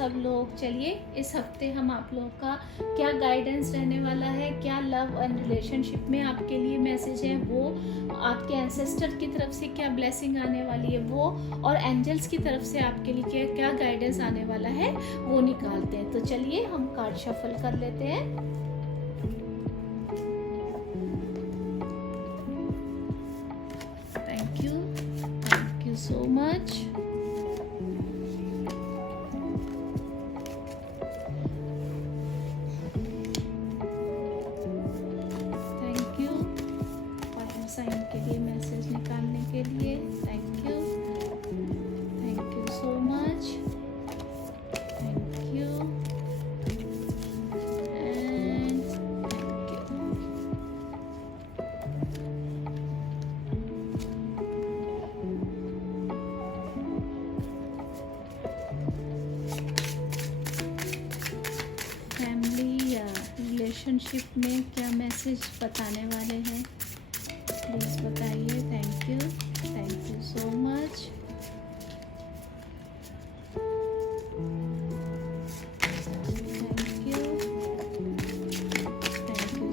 सब लोग। चलिए इस हफ्ते हम आप लोगों का क्या गाइडेंस रहने वाला है, क्या लव एंड रिलेशनशिप में आपके लिए मैसेज है, वो आपके एंसेस्टर की तरफ से क्या ब्लेसिंग आने वाली है वो, और एंजल्स की तरफ से आपके लिए क्या क्या गाइडेंस आने वाला है वो निकालते हैं। तो चलिए हम कार्ड शफल कर लेते हैं। Thank you so much. Sign के लिए मैसेज निकालने के लिए thank you so much. Thank you and thank you. Family या रिलेशनशिप में क्या मैसेज बताने वाले हैं प्लीज बताइए। Thank you so much. Thank you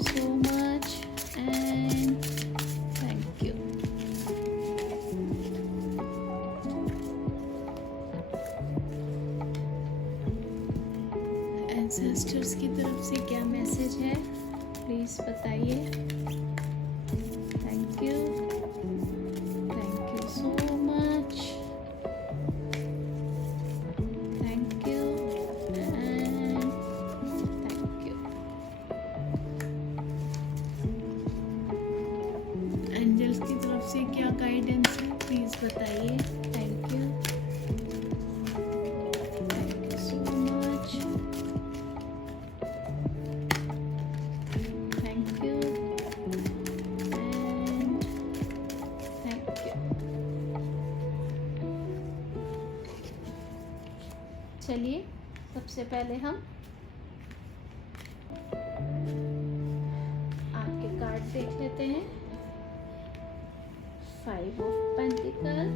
so much and thank you. Ancestors की तरफ से क्या मैसेज है प्लीज बताइए। Thank you so much. Thank you and thank you. Angels की तरफ से क्या गाइडेंस है प्लीज बताइए। Thank you so much. Thank you. चलिए सबसे पहले हम आपके कार्ड देख लेते हैं। 5 of Pentacles,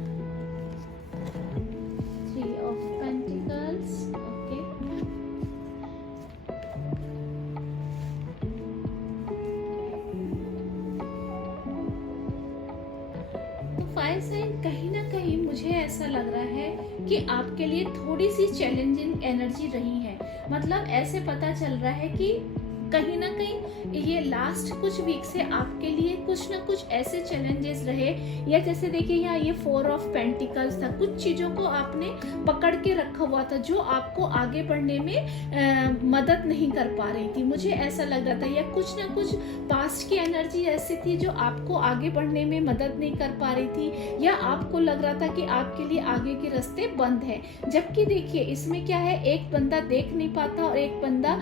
3 of Pentacles, okay. तो 5 साइन कहीं ना कहीं मुझे ऐसा लग रहा है कि आपके लिए थोड़ी सी चैलेंजिंग एनर्जी रही है। मतलब ऐसे पता चल रहा है कि कहीं ना कहीं ये लास्ट कुछ वीक से आपके लिए कुछ ना कुछ ऐसे चैलेंजेस रहे, या जैसे देखिए यहाँ ये 4 ऑफ पेंटिकल्स था, कुछ चीज़ों को आपने पकड़ के रखा हुआ था जो आपको आगे बढ़ने में मदद नहीं कर पा रही थी। मुझे ऐसा लग रहा था, या कुछ ना कुछ पास्ट की एनर्जी ऐसी थी जो आपको आगे बढ़ने में मदद नहीं कर पा रही थी, या आपको लग रहा था कि आपके लिए आगे के रास्ते बंद है। जबकि देखिए इसमें क्या है, एक बंदा देख नहीं पाता और एक बंदा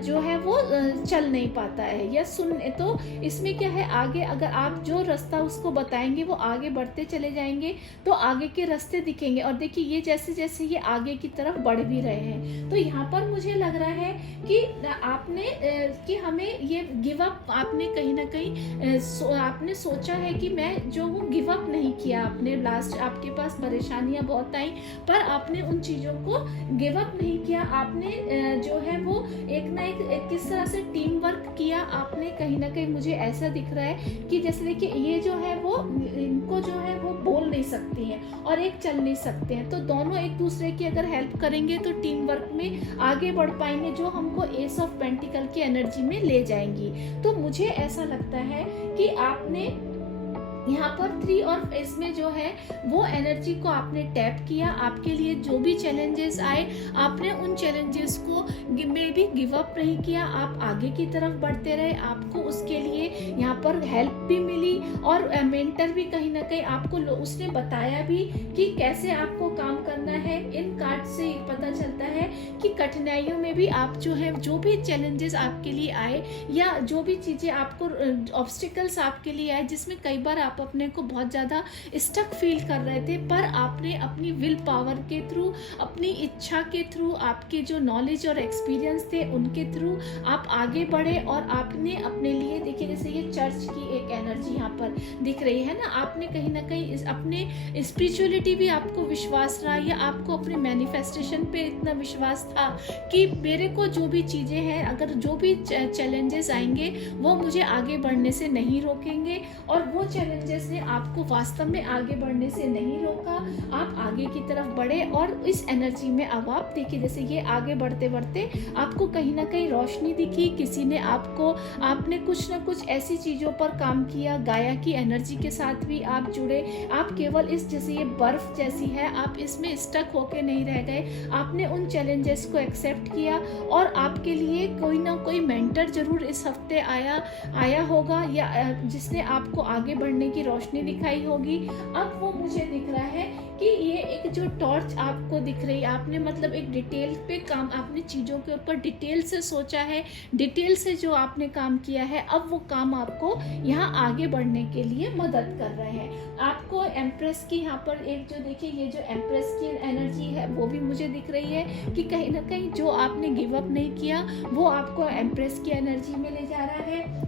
जो है वो चल नहीं पाता है या सुन। तो इसमें क्या है, आगे अगर आप जो रास्ता उसको बताएंगे वो आगे बढ़ते चले जाएंगे तो आगे के रास्ते दिखेंगे। और देखिए ये जैसे जैसे ये आगे की तरफ बढ़ भी रहे हैं, तो यहाँ पर मुझे लग रहा है कि आपने कि हमें ये गिव अप, आपने कहीं ना कहीं आपने सोचा है कि मैं जो हूँ गिव अप नहीं किया। आपने लास्ट आपके पास परेशानियां बहुत आई पर आपने उन चीज़ों को गिव अप नहीं किया। आपने जो है वो एक ना एक किस तरह से टीम वर्क किया आपने। कहीं ना कहीं मुझे ऐसा दिख रहा है कि जैसे देखिए ये जो है वो इनको जो है वो बोल नहीं सकती हैं और एक चल नहीं सकते हैं, तो दोनों एक दूसरे की अगर हेल्प करेंगे तो टीम वर्क में आगे बढ़ पाएंगे, जो हमको एस ऑफ पेंटिकल की एनर्जी में ले जाएंगी। तो मुझे ऐसा लगता है कि आपने यहाँ पर 3 और इसमें जो है वो एनर्जी को आपने टैप किया। आपके लिए जो भी चैलेंजेस आए आपने उन चैलेंजेस को में भी गिव अप नहीं किया, आप आगे की तरफ बढ़ते रहे। आपको उसके लिए यहाँ पर हेल्प भी मिली और मेंटर भी कहीं ना कहीं आपको उसने बताया भी कि कैसे आपको काम करना है। इन कार्ड से पता चलता है कि कठिनाइयों में भी आप जो है, जो भी चैलेंजेस आपके लिए आए या जो भी चीज़ें आपको ऑब्स्टिकल्स आपके लिए आए जिसमें कई बार आप आप अपने को बहुत ज़्यादा स्टक फील कर रहे थे, पर आपने अपनी विल पावर के थ्रू, अपनी इच्छा के थ्रू, आपके जो नॉलेज और एक्सपीरियंस थे उनके थ्रू आप आगे बढ़े और आपने अपने लिए, देखिए जैसे ये चर्च की एक एनर्जी यहाँ पर दिख रही है ना, आपने कहीं ना कहीं अपने स्पिरिचुअलिटी भी आपको विश्वास रहा, या आपको अपने मैनिफेस्टेशन पे इतना विश्वास था कि मेरे को जो भी चीज़ें हैं, अगर जो भी चैलेंजेस आएंगे वो मुझे आगे बढ़ने से नहीं रोकेंगे, और वो चैलेंजेस ने आपको वास्तव में आगे बढ़ने से नहीं रोका, आप आगे की तरफ बढ़े। और इस एनर्जी में अब आप देखिए जैसे ये आगे बढ़ते बढ़ते आपको कहीं ना कहीं रोशनी दिखी, किसी ने आपने कुछ ना कुछ ऐसी चीज़ों पर काम किया, गाया की एनर्जी के साथ भी आप जुड़े, आप केवल इस जैसे ये बर्फ जैसी है, आप इसमें स्टक होके नहीं रह गए, आपने उन चैलेंजेस को एक्सेप्ट किया, और आपके लिए कोई ना कोई मेंटर जरूर इस हफ्ते आया होगा, या जिसने आपको आगे बढ़ने की रोशनी दिखाई होगी। अब वो मुझे दिख रहा है कि ये एक जो टॉर्च आपको दिख रही है, आपने मतलब एक डिटेल पे काम, आपने चीज़ों के ऊपर डिटेल से सोचा है, डिटेल से जो आपने काम किया है, अब वो काम आपको यहाँ आगे बढ़ने के लिए मदद कर रहे हैं। आपको एम्प्रेस की यहाँ पर एक जो देखिए ये जो एम्प्रेस की एनर्जी है वो भी मुझे दिख रही है कि कहीं ना कहीं जो आपने गिव अप नहीं किया वो आपको एम्प्रेस की एनर्जी में ले जा रहा है।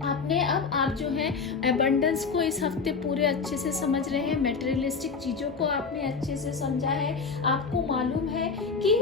आपने अब आप जो है एबंडेंस को इस हफ्ते पूरे अच्छे से समझ रहे हैं, मटेरियलिस्टिक चीज़ों को आपने अच्छे से समझा है। आपको मालूम है कि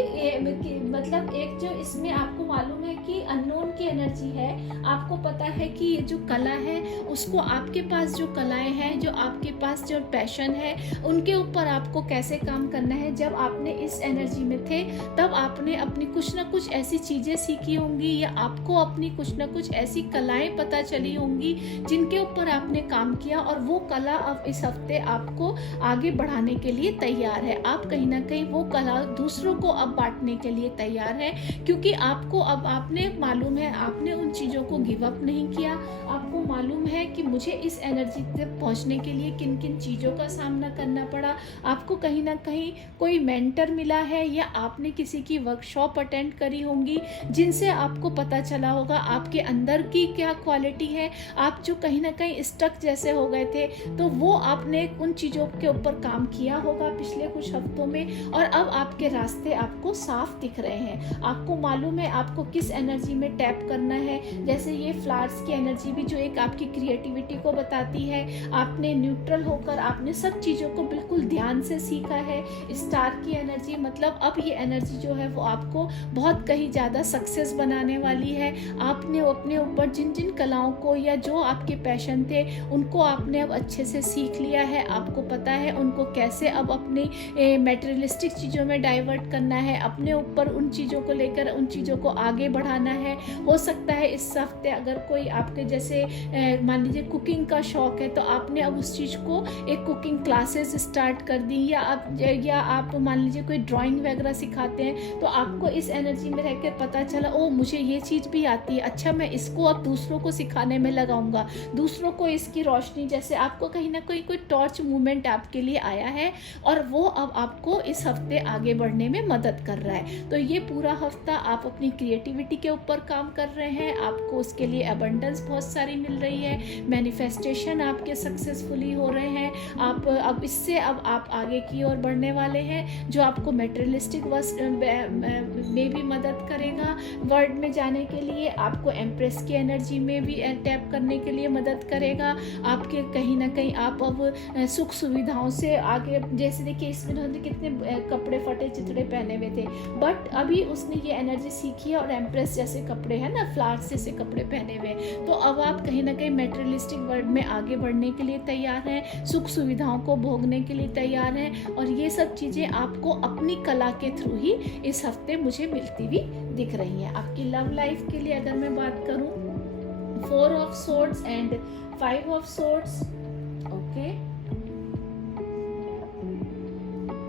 मतलब एक जो इसमें आपको मालूम है कि अननोन की एनर्जी है, आपको पता है कि ये जो कला है उसको, आपके पास जो कलाएं हैं, जो आपके पास जो पैशन है, उनके ऊपर आपको कैसे काम करना है। जब आपने इस एनर्जी में थे तब आपने अपनी कुछ ना कुछ ऐसी चीज़ें सीखी होंगी, या आपको अपनी कुछ ना कुछ ऐसी कलाएं पता चली होंगी जिनके ऊपर आपने काम किया, और वो कला अब इस हफ्ते आपको आगे बढ़ाने के लिए तैयार है। आप कहीं ना कहीं वो कला दूसरों को अब बांटने के लिए तैयार है, क्योंकि आपको अब आपने मालूम है, आपने उन चीज़ों को गिव अप नहीं किया। आपको मालूम है कि मुझे इस एनर्जी तक पहुंचने के लिए किन किन चीज़ों का सामना करना पड़ा। आपको कहीं ना कहीं कोई मेंटर मिला है, या आपने किसी की वर्कशॉप अटेंड करी होंगी जिनसे आपको पता चला होगा आपके अंदर की क्या क्वालिटी है। आप जो कहीं ना कहीं स्टक जैसे हो गए थे, तो वो आपने उन चीज़ों के ऊपर काम किया होगा पिछले कुछ हफ्तों में, और अब आपके रास्ते आपको साफ दिख रहे हैं। आपको मालूम है आपको किस एनर्जी में टैप करना है। जैसे ये फ्लावर्स की एनर्जी भी जो एक आपकी क्रिएटिविटी को बताती है, आपने न्यूट्रल होकर आपने सब चीज़ों को बिल्कुल ध्यान से सीखा है। स्टार की एनर्जी मतलब अब ये एनर्जी जो है वो आपको बहुत कहीं ज़्यादा सक्सेस बनाने वाली है। आपने अपने ऊपर जिन जिन कलाओं को, या जो आपके पैशन थे, उनको आपने अब अच्छे से सीख लिया है। आपको पता है उनको कैसे अब अपनी मटेरियलिस्टिक चीज़ों में डाइवर्ट करना है, अपने ऊपर उन चीज़ों को लेकर उन चीज़ों को आगे बढ़ाना है। हो सकता है इस हफ्ते अगर कोई आपके जैसे मान लीजिए कुकिंग का शौक है, तो आपने अब उस चीज़ को एक कुकिंग क्लासेस स्टार्ट कर दी, या आप मान लीजिए कोई ड्राइंग वगैरह सिखाते हैं, तो आपको इस एनर्जी में रहकर पता चला ओ मुझे ये चीज़ भी आती है, अच्छा मैं इसको अब दूसरों को सिखाने में लगाऊंगा, दूसरों को इसकी रोशनी, जैसे आपको कहीं ना कहीं कोई टॉर्च मूवमेंट आपके लिए आया है, और वो अब आपको इस हफ्ते आगे बढ़ने में मदद कर रहा है। तो ये पूरा हफ्ता आप अपनी क्रिएटिविटी के ऊपर काम कर रहे हैं, आपको उसके लिए अबंडेंस बहुत सारी मिल रही है, मैनिफेस्टेशन आपके सक्सेसफुली हो रहे हैं। आप अब इससे अब आप आगे की ओर बढ़ने वाले हैं, जो आपको मेटेरियलिस्टिक में भी मदद करेगा वर्ल्ड में जाने के लिए, आपको एम्प्रेस की एनर्जी में भी टैप करने के लिए मदद करेगा। आपके कहीं ना कहीं आप अब सुख सुविधाओं से आगे, जैसे देखिए इसमें उन्होंने कितने कपड़े फटे चिथड़े पहने हुए थे, बट अभी उसने ये एनर्जी सीखी है, और एम्प्रेस जैसे कपड़े हैं ना, फ्लावर्स जैसे कपड़े पहने हुए, तो अब आप कहीं ना कहीं मेटेरियलिस्टिक वर्ल्ड में आगे बढ़ने के लिए तैयार हैं, सुख सुविधाओं को भोगने के लिए तैयार हैं, और ये सब चीज़ें आपको अपनी कला के थ्रू ही इस हफ्ते मुझे मिलती हुई दिख रही हैं। आपकी लव लाइफ के लिए अगर मैं बात करूं, 4 of swords and 5 of swords, okay,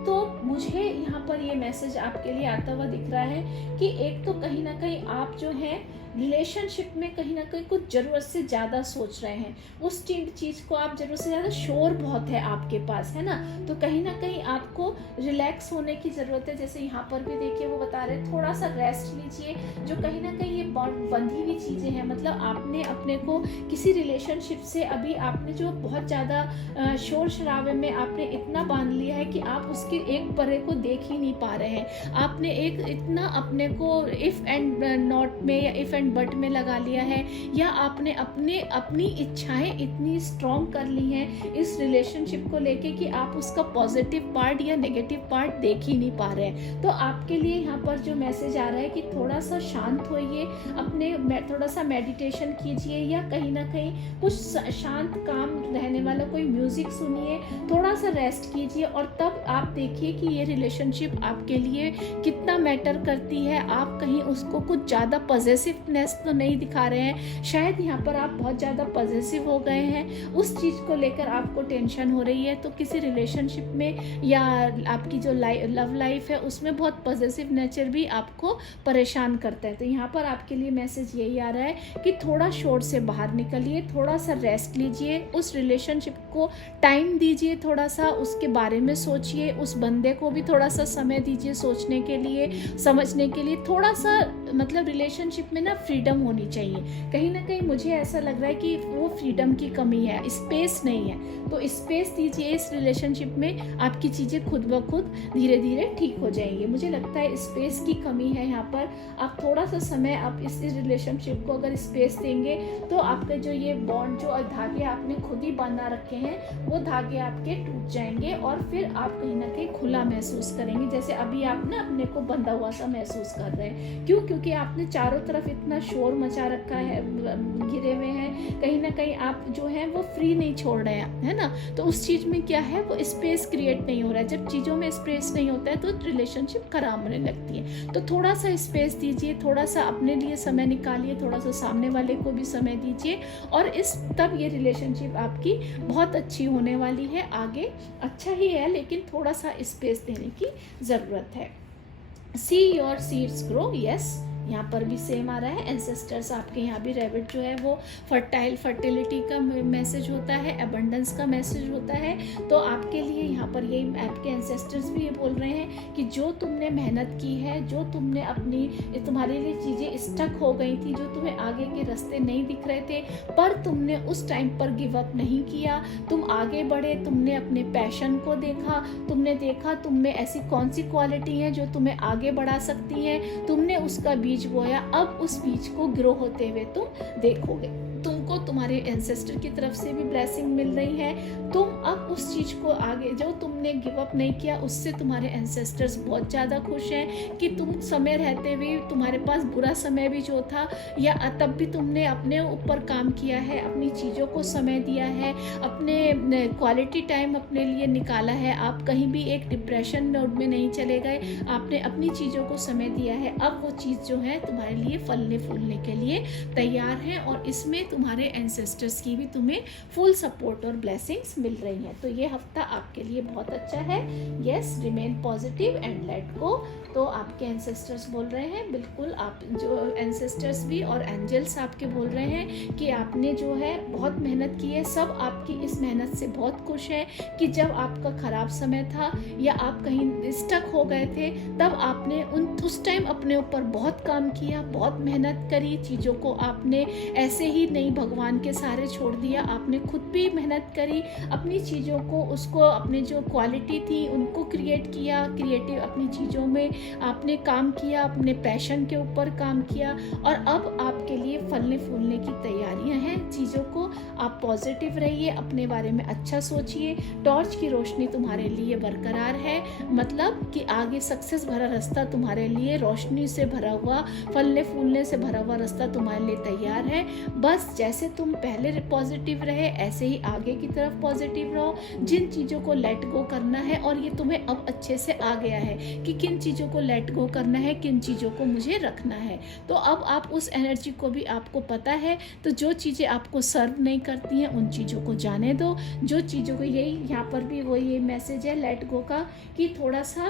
तो मुझे यहाँ पर ये मैसेज आपके लिए आता हुआ दिख रहा है कि एक तो कहीं ना कहीं आप जो है रिलेशनशिप में कहीं ना कहीं कुछ ज़रूरत से ज़्यादा सोच रहे हैं, उस चीज़ को आप ज़रूरत से ज़्यादा, शोर बहुत है आपके पास, है ना, तो कहीं ना कहीं आपको रिलैक्स होने की ज़रूरत है। जैसे यहाँ पर भी देखिए वो बता रहे हैं थोड़ा सा रेस्ट लीजिए, जो कहीं ना कहीं ये बंधी हुई चीज़ें हैं, मतलब आपने अपने को किसी रिलेशनशिप से अभी आपने जो बहुत ज़्यादा शोर शराबे में आपने इतना बांध लिया है कि आप उसके एक परे को देख ही नहीं पा रहे हैं। आपने एक इतना अपने को इफ़ एंड नॉट में या इफ़ एंड बट में लगा लिया है, या आपने अपनी इच्छाएं इतनी स्ट्रॉन्ग कर ली हैं इस रिलेशनशिप को लेके कि आप उसका पॉजिटिव पार्ट या नेगेटिव पार्ट देख ही नहीं पा रहे हैं। तो आपके लिए यहाँ पर जो मैसेज आ रहा है कि थोड़ा सा शांत होइए, अपने थोड़ा सा मेडिटेशन कीजिए, या कहीं ना कहीं कुछ शांत काम रहने वाला कोई म्यूजिक सुनिए, थोड़ा सा रेस्ट कीजिए, और तब आप देखिए कि ये रिलेशनशिप आपके लिए कितना मैटर करती है। आप कहीं उसको कुछ ज़्यादा पॉजिटिवनेस तो नहीं दिखा रहे हैं, शायद यहाँ पर आप बहुत ज़्यादा पॉजिटिव हो गए हैं, उस चीज़ को लेकर आपको टेंशन हो रही है। तो किसी रिलेशनशिप में या आपकी जो लव लाइफ है उसमें बहुत पॉजिटिव नेचर भी आपको परेशान करता है। तो यहाँ पर आपके लिए मैसेज यही आ रहा है कि थोड़ा शोर से बाहर निकलिए, थोड़ा सा रेस्ट लीजिए, उस रिलेशनशिप को टाइम दीजिए, थोड़ा सा उसके बारे में सोचिए, उस बंदे को भी थोड़ा सा समय दीजिए सोचने के लिए, समझने के लिए। थोड़ा सा मतलब रिलेशनशिप में ना फ्रीडम होनी चाहिए। कहीं ना कहीं मुझे ऐसा लग रहा है कि वो फ्रीडम की कमी है, स्पेस नहीं है, तो स्पेस दीजिए इस रिलेशनशिप में, आपकी चीज़ें खुद ब खुद धीरे धीरे ठीक हो जाएंगी। मुझे लगता है स्पेस की कमी है यहाँ पर। आप थोड़ा सा समय आप इस रिलेशनशिप को अगर स्पेस देंगे तो आपके जो ये बॉन्ड, जो धागे आपने खुद ही बना रखे हैं, वो धागे आपके टूट जाएंगे, और फिर आप कहीं ना कहीं खुला महसूस करेंगे। जैसे अभी आप ना अपने को बंधा हुआ सा महसूस कर रहे हैं, क्योंकि आपने चारों तरफ इतना शोर मचा रखा है, घिरे हुए हैं, कहीं ना कहीं आप जो है वो फ्री नहीं छोड़ रहे हैं, है ना। तो उस चीज़ में क्या है, वो स्पेस क्रिएट नहीं हो रहा है। जब चीज़ों में स्पेस नहीं होता है तो रिलेशनशिप खराब होने लगती है। तो थोड़ा सा स्पेस दीजिए, थोड़ा सा अपने लिए समय निकालिए, थोड़ा सा सामने वाले को भी समय दीजिए, और तब ये रिलेशनशिप आपकी बहुत अच्छी होने वाली है। आगे अच्छा ही है, लेकिन थोड़ा सा स्पेस देने की ज़रूरत है। See your seeds grow, yes, यहाँ पर भी सेम आ रहा है। एंसेस्टर्स आपके यहाँ भी रैबिट जो है वो फर्टिलिटी का मैसेज होता है, एबंडेंस का मैसेज होता है। तो आपके लिए यहाँ पर यही आपके एंसेस्टर्स भी ये बोल रहे हैं कि जो तुमने मेहनत की है, जो तुमने तुम्हारे लिए चीज़ें स्टक हो गई थी, जो तुम्हें आगे के रास्ते नहीं दिख रहे थे, पर तुमने उस टाइम पर गिव अप नहीं किया, तुम आगे बढ़े, तुमने अपने पैशन को देखा, तुमने देखा तुम में ऐसी कौन सी क्वालिटी है जो तुम्हें आगे बढ़ा सकती है, तुमने उसका बीज बोया, अब उस बीज को ग्रो होते हुए तुम देखोगे। तुमको तुम्हारे एंसेस्टर की तरफ से भी ब्लेसिंग मिल रही है। तुम अब उस चीज को आगे, जो तुमने गिव अप नहीं किया, उससे तुम्हारे एंसेस्टर्स बहुत ज़्यादा खुश हैं कि तुम समय रहते हुए, तुम्हारे पास बुरा समय भी जो था, या तब भी तुमने अपने ऊपर काम किया है, अपनी चीज़ों को समय दिया है, अपने क्वालिटी टाइम अपने लिए निकाला है। आप कहीं भी एक डिप्रेशन मोड में नहीं चले गए, आपने अपनी चीज़ों को समय दिया है। अब वो चीज़ जो है तुम्हारे लिए फलने फूलने के लिए तैयार है, और इसमें तुम्हारे एंसेस्टर्स की भी तुम्हें फुल सपोर्ट और ब्लेसिंग्स मिल रही हैं। तो ये हफ्ता आपके लिए बहुत अच्छा है। Yes, remain positive and let go. तो आपके एंसेस्टर्स बोल रहे हैं, बिल्कुल आप जो एंसेस्टर्स भी और एंजल्स आपके बोल रहे हैं कि आपने जो है बहुत मेहनत की है, सब आपकी इस मेहनत से बहुत खुश है कि जब आपका ख़राब समय था या आप कहीं स्टक हो गए थे, तब आपने उस टाइम अपने ऊपर बहुत काम किया, बहुत मेहनत करी, चीज़ों को आपने ऐसे ही नहीं भगवान के सहारे छोड़ दिया, आपने खुद भी मेहनत करी, अपनी चीज़ों को, उसको अपने जो क्वालिटी थी उनको क्रिएट किया, क्रिएटिव अपनी चीज़ों में आपने काम किया, अपने पैशन के ऊपर काम किया, और अब आपके लिए फलने फूलने की तैयारियां हैं। चीज़ों को आप पॉजिटिव रहिए, अपने बारे में अच्छा सोचिए, टॉर्च की रोशनी तुम्हारे लिए बरकरार है, मतलब कि आगे सक्सेस भरा रास्ता तुम्हारे लिए, रोशनी से भरा हुआ, फलने फूलने से भरा हुआ रास्ता तुम्हारे लिए तैयार है। बस जैसे तुम पहले पॉजिटिव रहे, ऐसे ही आगे की तरफ पॉजिटिव रहो। जिन चीज़ों को लेट गो करना है, और ये तुम्हें अब अच्छे से आ गया है कि किन चीज़ों को लेट गो करना है, किन चीज़ों को मुझे रखना है, तो अब आप उस एनर्जी को भी आपको पता है। तो जो चीज़ें आपको सर्व नहीं करती हैं उन चीज़ों को जाने दो, जो चीज़ों को, यही यहाँ पर भी वो ये मैसेज है लेट गो का, कि थोड़ा सा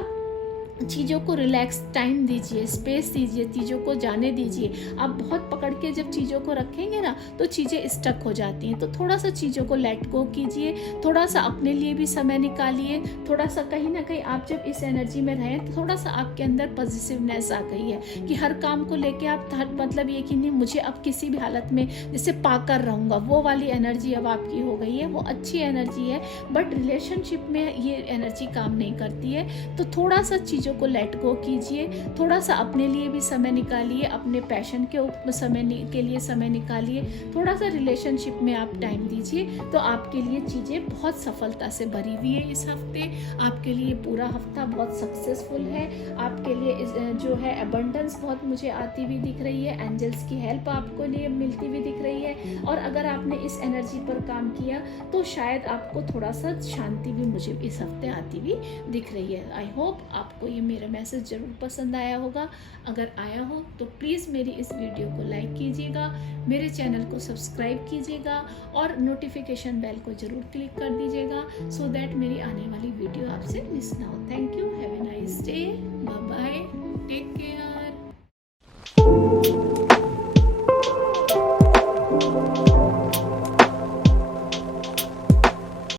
चीज़ों को रिलैक्स टाइम दीजिए, स्पेस दीजिए, चीज़ों को जाने दीजिए। आप बहुत पकड़ के जब चीज़ों को रखेंगे ना तो चीज़ें स्टक हो जाती हैं। तो थोड़ा सा चीज़ों को लेट गो कीजिए, थोड़ा सा अपने लिए भी समय निकालिए। थोड़ा सा कहीं ना कहीं आप जब इस एनर्जी में रहें तो थोड़ा सा आपके अंदर पॉजिटिवनेस आ गई है कि हर काम को लेके आप मतलब ये कि नहीं मुझे अब किसी भी हालत में जैसे पाकर रहूँगा, वो वाली एनर्जी अब आपकी हो गई है। वो अच्छी एनर्जी है, बट रिलेशनशिप में ये एनर्जी काम नहीं करती है। तो थोड़ा सा चीज़ों को लेट गो कीजिए, थोड़ा सा अपने लिए भी समय निकालिए, अपने पैशन के के लिए समय निकालिए, थोड़ा सा रिलेशनशिप में आप टाइम दीजिए। तो आपके लिए चीज़ें बहुत सफलता से भरी हुई है इस हफ्ते। आपके लिए पूरा हफ्ता बहुत सक्सेसफुल है। आपके लिए जो है अबंडेंस बहुत मुझे आती हुई दिख रही है, एंजल्स की हेल्प आपको लिए मिलती हुई दिख रही है। और अगर आपने इस एनर्जी पर काम किया तो शायद आपको थोड़ा सा शांति भी मुझे इस हफ्ते आती हुई दिख रही है। आई होप आपको ये मेरा मैसेज ज़रूर पसंद आया होगा। अगर आया हो तो प्लीज़ मेरी इस वीडियो को लाइक कीजिएगा, मेरे चैनल को सब्सक्राइब कीजिएगा और नोटिफिकेशन बेल को ज़रूर क्लिक कर दीजिएगा सो दैट मेरी आने वाली वीडियो आपसे मिस ना हो। Thank you, have a nice day, bye bye, take care.